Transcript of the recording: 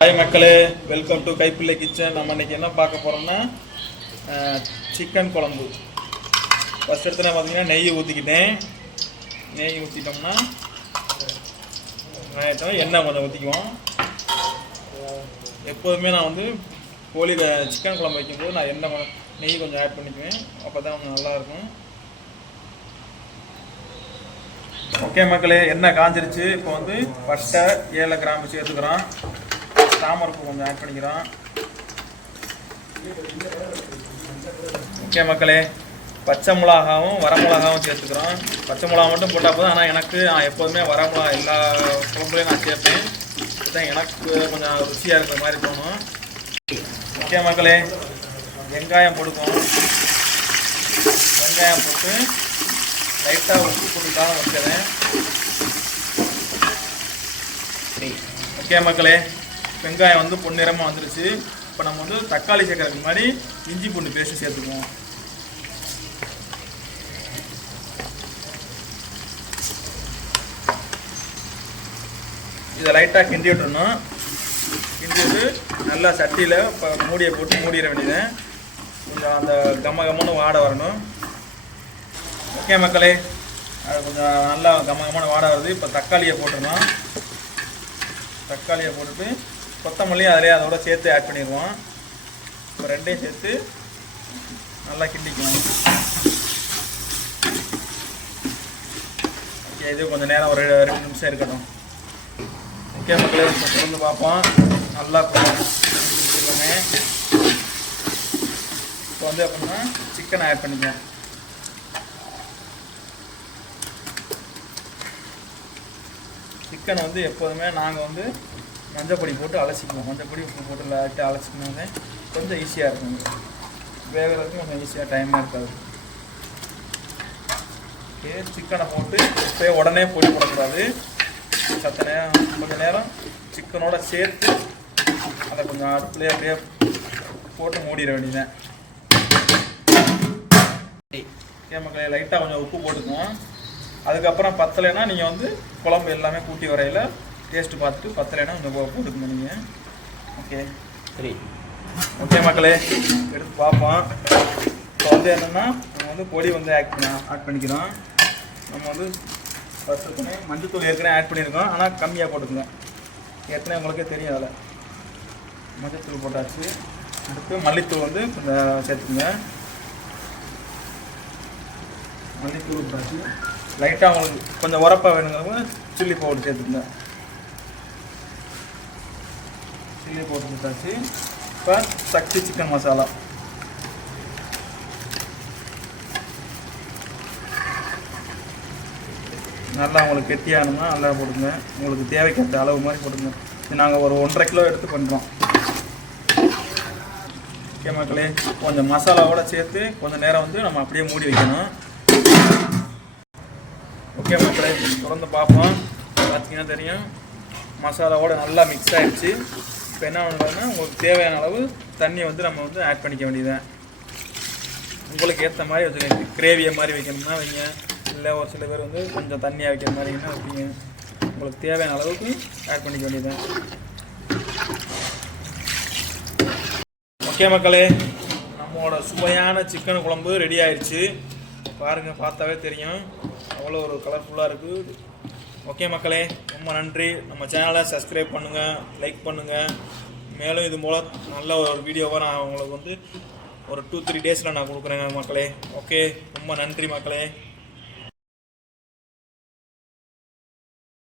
Hi மக்களே, welcome to கைப்பிள்ளை kitchen. நம்ம இன்னைக்கு என்ன பார்க்க போகிறோம்னா சிக்கன் குழம்பு. ஃபஸ்ட் எடுத்து நான் பார்த்தீங்கன்னா நெய் ஊற்றிக்கிட்டேன். நெய் ஊற்றிட்டோம்னா எண்ணெய் கொஞ்சம் ஊற்றிக்குவோம். எப்போதுமே நான் வந்து சிக்கன் குழம்பு வைக்கும்போது நான் நெய் கொஞ்சம் ஆட் பண்ணிக்குவேன். அப்போ தான் கொஞ்சம் நல்லாயிருக்கும். ஓகே மக்களே, எண்ணெய் காஞ்சிருச்சு. இப்போ வந்து பட்டை, ஏலக்காய், கிராம்பு சேர்த்துக்கிறோம். தாமரைப்பூ கொஞ்சம் ஆட் பண்ணிக்கிறோம். ஓகே மக்களே, பச்சை மிளகாவும் வரமிளகாவும் சேர்த்துக்கிறோம். பச்சை மிளகா மட்டும் போட்டால் போதும். ஆனால் எனக்கு எப்போதுமே வரமிளகா எல்லா குழம்புலையும் நான் சேர்ப்பேன். இதுதான் எனக்கு கொஞ்சம் ருசியாக இருக்கிற மாதிரி தோணும். ஓகே மக்களே, வெங்காயம் போட்டுக்குவோம். வெங்காயம் போட்டு லைட்டாக உப்பு போட்டுதான் வச்சுக்கிறேன். ஓகே மக்களே, வெங்காயம் வந்து பொன்னிறமாக வந்துருச்சு. இப்போ நம்ம வந்து தக்காளி சேர்க்கறதுக்கு முன்னாடி இஞ்சி பூண்டு பேஸ்ட்டு சேர்த்துக்குவோம். இதை லைட்டாக கிண்டி விட்டுறணும். கிண்டி விட்டு நல்லா சட்டியில் இப்போ மூடியை போட்டு மூடிட வேண்டியது. கொஞ்சம் அந்த கம்மன்னு வாடை வரணும். ஓகே மக்களே, அது கொஞ்சம் நல்லா கம்மன்னு வாடை வருது. இப்போ தக்காளியை போட்டுடணும். தக்காளியை போட்டுட்டு கொத்தமல்லியும் அதிலே அதோட சேர்த்து ஆட் பண்ணிடுவோம். இப்போ ரெண்டையும் சேர்த்து நல்லா கிண்டிக்குவோம். ஓகே, இது கொஞ்சம் நேரம் ஒரு 2 நிமிஷம் இருக்கட்டும். ஓகே மக்களே, இப்போ திறந்து பார்ப்போம். நல்லா கொடுங்க. இப்போ வந்து அப்படின்னா சிக்கனை ஆட் பண்ணிக்குவோம். சிக்கனை வந்து எப்போதுமே நாங்கள் வந்து மஞ்சப்பொடி போட்டு அலசிக்குவோம். மஞ்சப்பொடி உப்பு போட்டு லைட்டாக அலசிக்கணுங்க. கொஞ்சம் ஈஸியாக இருக்குங்க. வேகிறதுக்கு கொஞ்சம் ஈஸியாக டைமாக இருக்காது. ஓகே, சிக்கனை போட்டு இப்போ உடனே பொடி போடக்கூடாது. கொஞ்சம் நேரம் சிக்கனோட சேர்த்து அதை கொஞ்சம் அடுப்புலேயே அப்படியே போட்டு மூடிட வேண்டியதுதான். ஓகே மக்களே, லைட்டாக கொஞ்சம் உப்பு போட்டுக்குவோம். அதுக்கப்புறம் பத்தலைன்னா நீங்கள் வந்து குழம்பு எல்லாமே கூட்டி வரையில் டேஸ்ட்டு பார்த்துட்டு பத்தலைன்னா கொஞ்சம் போட்டுக்கணும் நீங்கள். ஓகே சரி. ஓகே மக்களே, எடுத்து பார்ப்போம். இப்போ வந்து என்னென்னா நம்ம வந்து பொடி வந்து ஆட் பண்ணிக்கிறோம். நம்ம வந்து ஃபஸ்ட்டு மஞ்சத்தூள் ஏற்கனவே ஆட் பண்ணியிருக்கோம். ஆனால் கம்மியாக போட்டுக்கோங்க. ஏற்கனவே உங்களுக்கே தெரியும். அதில் மஞ்சத்தூள் போட்டாச்சு. அடுத்து மல்லித்தூள் வந்து கொஞ்சம் சேர்த்துக்குங்க. மல்லித்தூள் போட்டாச்சு. லைட்டாக உங்களுக்கு கொஞ்சம் உரப்பாக வேணுங்கிறவங்க சில்லி பவுடர் சேர்த்துக்குங்க. சில்லி பவுடர் போட்டாச்சு. இப்போ சக்தி சிக்கன் மசாலா நல்லா உங்களுக்கு கெட்டியாகணும்னா நல்லா போட்டுங்க. உங்களுக்கு தேவைக்கேற்ற அளவு மாதிரி போட்டுங்க. இது நாங்கள் ஒரு 1.5 கிலோ எடுத்து பண்ணுறோம். ஓகே மக்களே, கொஞ்சம் மசாலாவோட சேர்த்து கொஞ்சம் நேரம் வந்து நம்ம அப்படியே மூடி வைக்கணும். ஓகே மக்களே, தொடர்ந்து பார்ப்போம். பார்த்தீங்கன்னா தெரியும், மசாலாவோட நல்லா மிக்ஸ் ஆகிடுச்சு. இப்போ என்ன பண்ணுறதுன்னா உங்களுக்கு தேவையான அளவு தண்ணி வந்து நம்ம வந்து ஆட் பண்ணிக்க வேண்டியதான். உங்களுக்கு ஏற்ற மாதிரி வச்சுக்கோங்க. கிரேவியை மாதிரி வைக்கணும்னா வைங்க. இல்லை ஒரு சில பேர் வந்து கொஞ்சம் தண்ணியாக வைக்கிற மாதிரிங்கன்னா வைப்பீங்க. உங்களுக்கு தேவையான அளவுக்கு ஆட் பண்ணிக்க வேண்டியதான். ஓகே மக்களே, நம்மளோட சுவையான சிக்கன் குழம்பு ரெடி ஆயிடுச்சு. பாருங்கள், பார்த்தாவே தெரியும் அவ்வளோ ஒரு கலர்ஃபுல்லாக இருக்குது. ஓகே மக்களே, ரொம்ப நன்றி. நம்ம சேனலை சப்ஸ்கிரைப் பண்ணுங்கள், லைக் பண்ணுங்கள். மேலும் இது மூலம் நல்ல ஒரு வீடியோவாக நான் உங்களுக்கு வந்து ஒரு 2-3 டேஸில் நான் கொடுக்குறேங்க மக்களே. ஓகே, ரொம்ப நன்றி மக்களே.